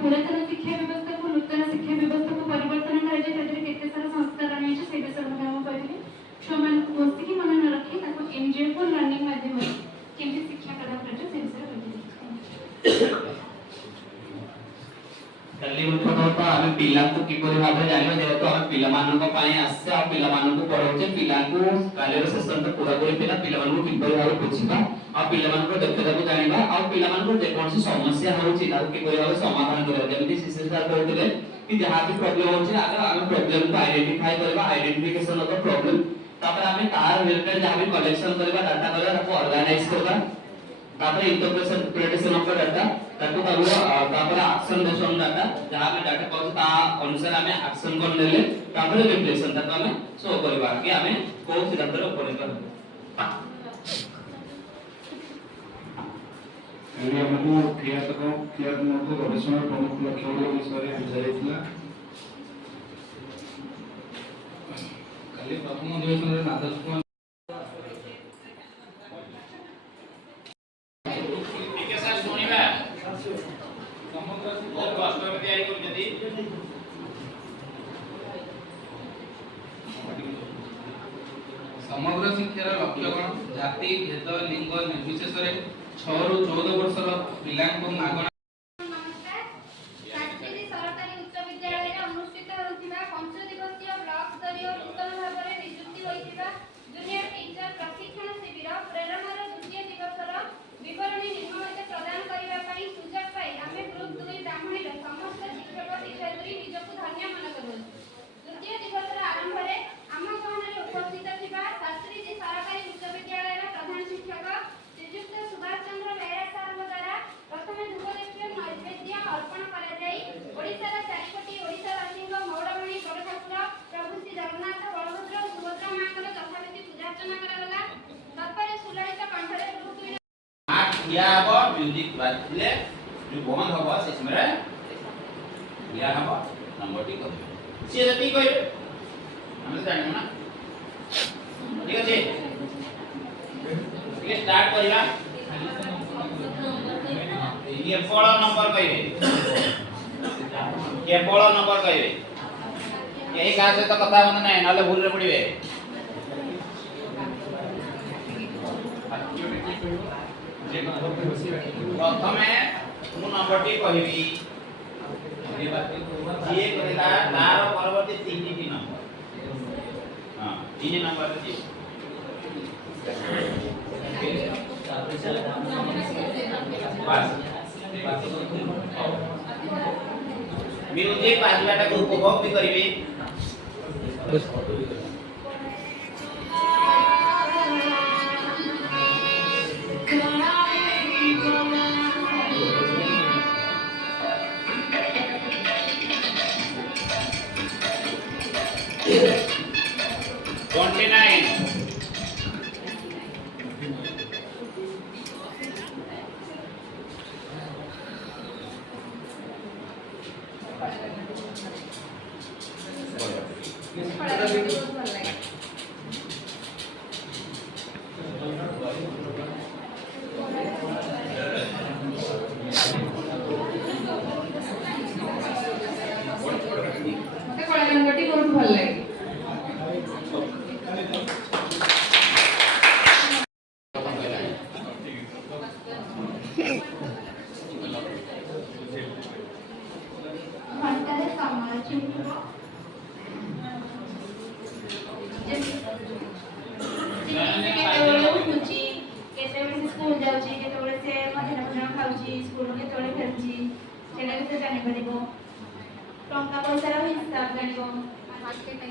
पुरातन शिक्षा व्यवस्था को नूतन शिक्षा व्यवस्था को परिवर्तन कराଯାए तादरे केते सारा संस्कार आनी छै से विषय में हम कहली छमान को बसी की मन न रखी ताको एंजॉयफुल लर्निंग माध्यम केमती शिक्षा प्रदान करजे से विषय कहली कल्ली मुखत आमे पिला को किपरि भाबे जानिबा जेहेतु आमे पिला मानन को पाए आसे आ पिला मानन को पढौचे पिला को कालेर सेशन तो पूरा कोइ पिला मानन को किपरि भाबे बुझिबा आ पिला मानन को दक्षता को जानिबा आ पिला मानन को जे कोनसी समस्या होछि ताको किपरि भाबे समाधान करबा जेमिति शिक्षक कहथिले कि जहा भी प्रॉब्लम होछि आगे आमे प्रॉब्लम को आइडेंटिफाई करबा आइडेंटिफिकेशन ऑफ द प्रॉब्लम तापर आमे तार रिलेटेड जहा भी कलेक्शन करबा डाटा करबा ताको ऑर्गेनाइज करबा तापर इंटरप्रिटेशन ऑफ द डाटा ताको तापर एक्शन बेस्ड ऑन डाटा जहां भी डाटा पाउछ ता अनुसार हमें एक्शन कर लेले तापर रिफ्लेक्शन ताको हमें शो करबा कि हमें को सिद्धांत रे उपनीत करबा एरिया हमको क्रियात्मक गवेषणा प्रमुख लक्ष्य विषय रे बुझाइतला काली प्रथम अधिवेशन रे नादस्व समग्र शिक्षार लक्ष्य कौन जाति भेद लिंग निर्विशेष 6 रु 14 वर्षर पिला मागणा या अब म्यूजिक बाजले जो बंद हबो से समय या हबो नंबर टी कर से जति कहि हम जानि ना ठीक আছে ये स्टार्ट करिला ये केवल नंबर कहिबे केवल नंबर कहिबे यही का से तो कथा मन नै नले भूल रे पड़िबे प्रथमे मु नंबर टी कहिबी जे करेला तार परवर्ती तीनटी नंबर हां तीन नंबर जी म्यूजिक बाजवाटा को उपभोग भी करिवे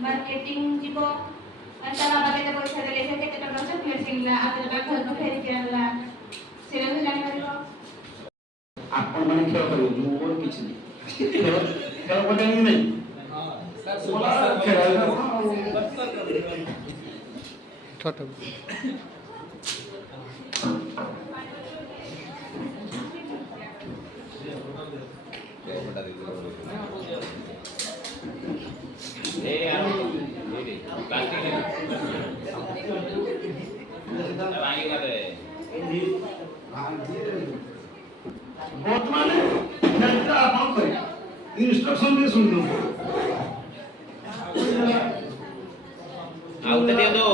मार्केटिंग जीवो अंता बाबा केते पैसा देले से केते टका से फेर किनला आ केते घर को फेर किनला आपण ମାନେ ଖେଳ କରିବୁ ମୁଁ ମୋର କିଛି ନାହିଁ ଖେଳ ପଟେ ହିଁ ନାହିଁ ବୋଲା ଖେଳ ବର୍ତ୍ତମାନ ଖେଳଟା ଆପଣ କରିବେ ଇନଷ୍ଟ୍ରକ୍ସନ ଟିକେ ଶୁଣିଦେବୁ ଆଉ ତେ ଦିଅ ଦो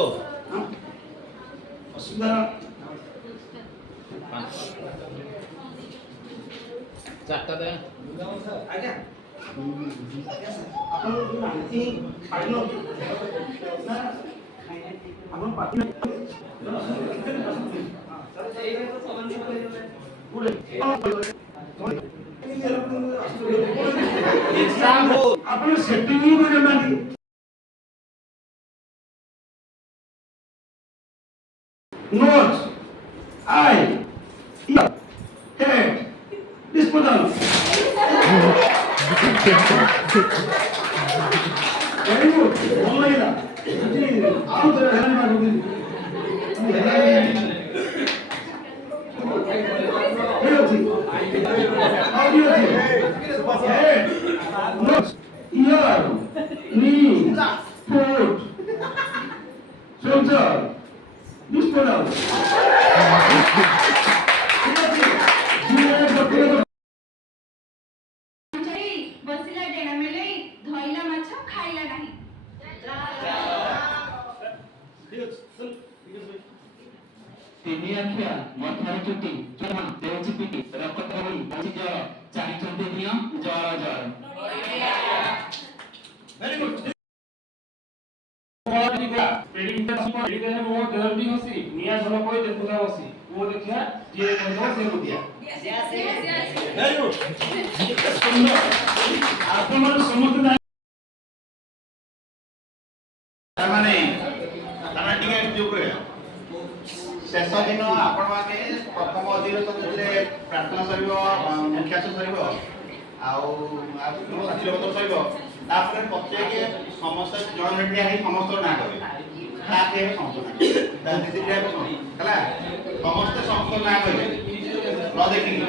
ଅସୁବିଧା ଚାରଟା ଦେ ଆଜ୍ଞା ଆପଣ ଜାଣିଛି ଖାଇନ ନା ଆପଣ ପାଟି ଆପଣ ସେଟିଂ ହିଁ କରିନାହାନ୍ତି notes I ear head disposal very good ଭଲ ଲାଗିଲା ଆଉ ଥରେ ହେଲାନି ମାରୁଛି ଠିକ ଅଛି ଆଉ ଠିକ ଅଛି head notes ear knee foot shoulder disposal ବସିଲା ଡେଣା ମେଲେଇ ଧଇଲା ମାଛ ଖାଇଲା ନାହିଁ ତିନି ଆଖିଆ ମଧ୍ୟରେ ଚୁଟି ଚୁମା ଦେଉଛି ପିଟି ରକତ ହୋଇ ଅଛି ଜଳ ଚାହିଁଛନ୍ତି ଦିଅ ଜଳ ଜଳ very good very good ଆପଣ ସମସ୍ତେ ତାମାନେ ଟିକେ ଚୁପ ରହ ଶେଷ ଦିନ ଆପଣମାନେ ପ୍ରଥମ ଅଧିବେଶନ ଯେତେବେଳେ ପ୍ରାର୍ଥନା ସରିବ ମୁଖ୍ୟାସ ସରିବ ଆଉ ଆଶୀର୍ବାଦ ସରିବ ତାପରେ ପ୍ରତ୍ୟେକ ସମସ୍ତେ ଜଣ ଠିଆ ହେଇ ସମସ୍ତଙ୍କ ନାଁ କହିବେ ତାପରେ ସମସ୍ତ ନାଁ ହେଲା ସମସ୍ତେ ସମସ୍ତଙ୍କ ନାଁ କହିବେ ନ ଦେଖିକି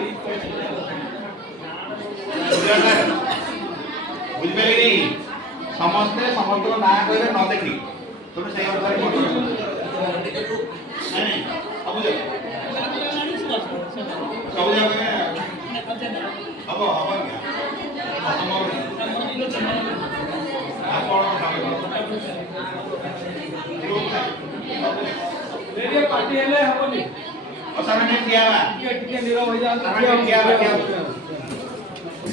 ବୁଝିପାରିଲେ କି ସମସ୍ତେ ସମସ୍ତଙ୍କ ନାଁ କହିବେ ନ ଦେଖିକି तुम सही और सही बोलो नहीं अब जाओ सब जाओ में अब क्या खत्म हो गया आप कौन रेडियो पार्टी हेले हबनी और सामने नहीं किया बा टिके नीरव हो जाओ सामने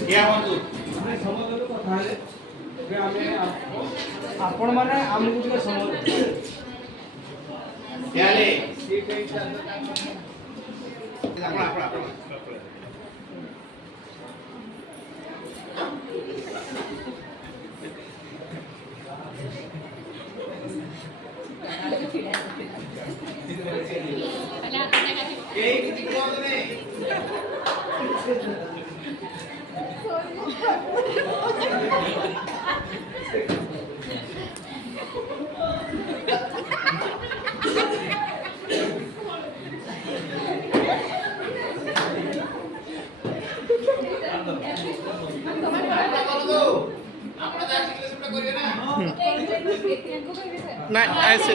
किया बंधु ଆମେ ସମସ୍ତଙ୍କୁ କଥା ହେଲେ ଏବେ ଆମେ ଆପଣ ମାନେ ଆମକୁ ଟିକେ ସମୟ क्या ले ଠିକ ହେଇଛି ଆପଣ यही किसी को नहीं ना ऐसे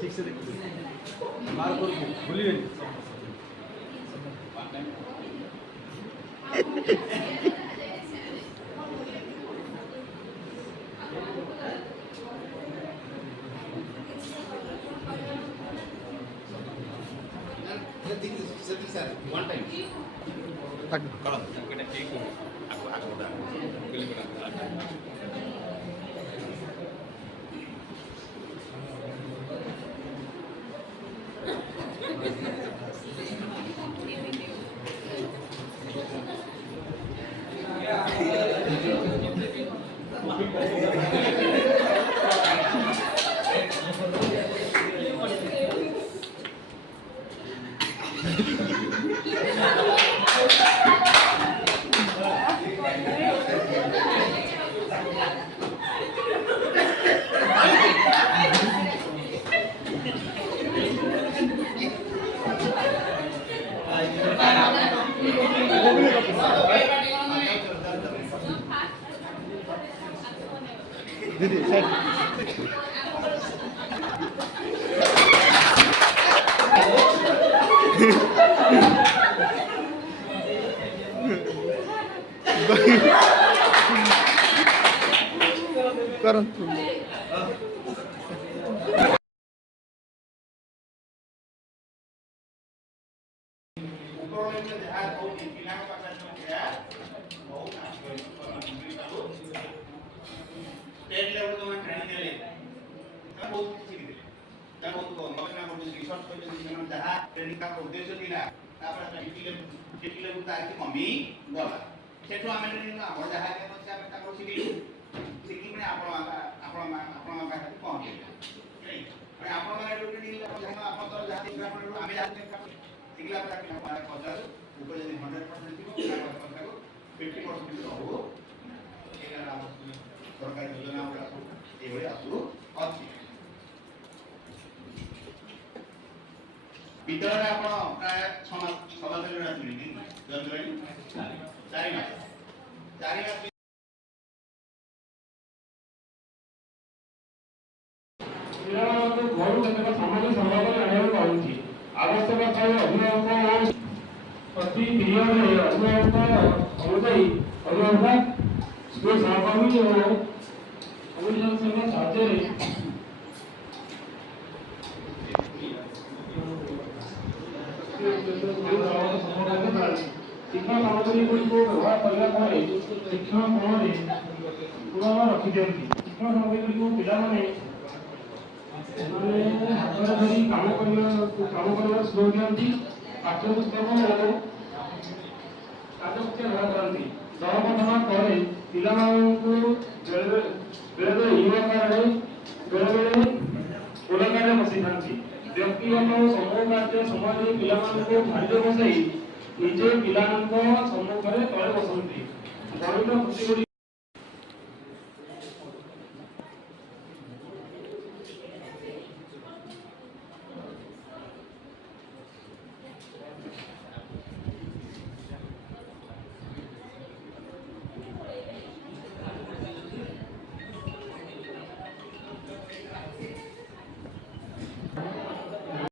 ठीक से देखो बार बार भूलिए One time. Kalau kita cek, aku dah. କରନ୍ତୁ। ଉପରକୁ ଯାହା କହୁଛି ପିଲାଙ୍କ ପାଖରେ ସବୁ ସେୟା ବହୁତ ଷ୍ଟେଟ୍ ଲେଭେଲ ଯୋଉମାନେ ଟ୍ରେନିଂ ଦେଲେ ସେମାନେ ବହୁତ କିଛି ଶିଖିଥିଲେ। ସେମାନେ ବହୁତ ଗବେଷଣା କରୁଛନ୍ତି, ରିସର୍ଚ୍ଚ କରିଛନ୍ତି, ସେମାନେ ଯାହା ଟ୍ରେନିଂ ତାଙ୍କ ଉଦ୍ଦେଶ୍ୟ ଥିଲା ତାପରେ ଲେଭେଲ ତାକି କମି ଗଲା। ସେଠୁ ଆମେ ଆମର ଯାହା ଜ୍ଞାନ ଅଛି ଆମେ ତାଙ୍କୁ ଶିଖିଲୁ, ଶିଖିକି ଆପଣଙ୍କ ପାଖରେ ପହଞ୍ଚେଇଲେ। ଆପଣମାନେ ଟ୍ରେନିଂ ଆପଣଙ୍କର ଯାହା ଆମେ ଯାହା ଶିଖିଲା ପରେ ପିଲାମାନେ ପଚାରୁ ଉପରେ ଯଦି 100% ଥିବ ପିଲାଙ୍କ କଥାକୁ 50% ରହୁ। ଏଇଟା ଆମ ସରକାରୀ ଯୋଜନା ଗୁଡ଼ା ସବୁ ଏଇଭଳି ଆସୁ ଅଛି। ବିଦ୍ୟାଳୟରେ ଆପଣ ପ୍ରାୟ 6 ମାସ ହେଲାଣି ଆସିଲେଣି, ଜଏନ୍ କଲେଣି 4 ମାସ। 4 ମାସ ପିଲାମାନଙ୍କୁ ଘରୁ କେତେକ ସାମଗ୍ରୀ ସଂଗ୍ରହ କରି ଆଣିବାକୁ ପଡୁଛି। ଆବଶ୍ୟକ ସ୍ଥଳେ ଅଭିଭାବକ ପ୍ରତି ପିରିୟଡ଼ରେ ଅଭିଭାବକ ଅନୁଯାୟୀ ଅଭିଭାବକ ସ୍କୁଲ ସହକର୍ମୀ ଓ ଅଭିଭାବକଙ୍କ ସାହାଯ୍ୟରେ ଶିକ୍ଷଣ ସାମଗ୍ରୀ ଗୁଡ଼ିକୁ ବ୍ୟବହାର କରିବା ପରେ ଶିକ୍ଷଣ କୋଣରେ ପୁନଃ ରଖିଦିଅନ୍ତି। ଶିକ୍ଷଣ ସାମଗ୍ରୀ ଗୁଡ଼ିକୁ ପିଲାମାନେ ହାତରେ ଧରି କାମ କରିବା ସୁଯୋଗ ଦିଅନ୍ତି। ପାଠ୍ୟପୁସ୍ତକ ଓ କାର୍ଯ୍ୟସୂଚୀ ବ୍ୟବହାର କରନ୍ତି। ଦରପଠନ ପରେ ପିଲାମାନଙ୍କୁ ବେଳେବେଳେ ୟୁରୋ ଆକାରରେ ବେଳେବେଳେ ଗୋଲାକାରରେ ବସିଥାନ୍ତି। ବ୍ୟକ୍ତିଗତ ସମୂହ କାର୍ଯ୍ୟ ସମୟରେ ପିଲାମାନଙ୍କୁ ଧାଡ଼ିରେ ବସାଇ ନିଜେ ପିଲାଙ୍କ ସମ୍ମୁଖରେ ତଳେ ବସନ୍ତି। ଗଣିତ କୃତି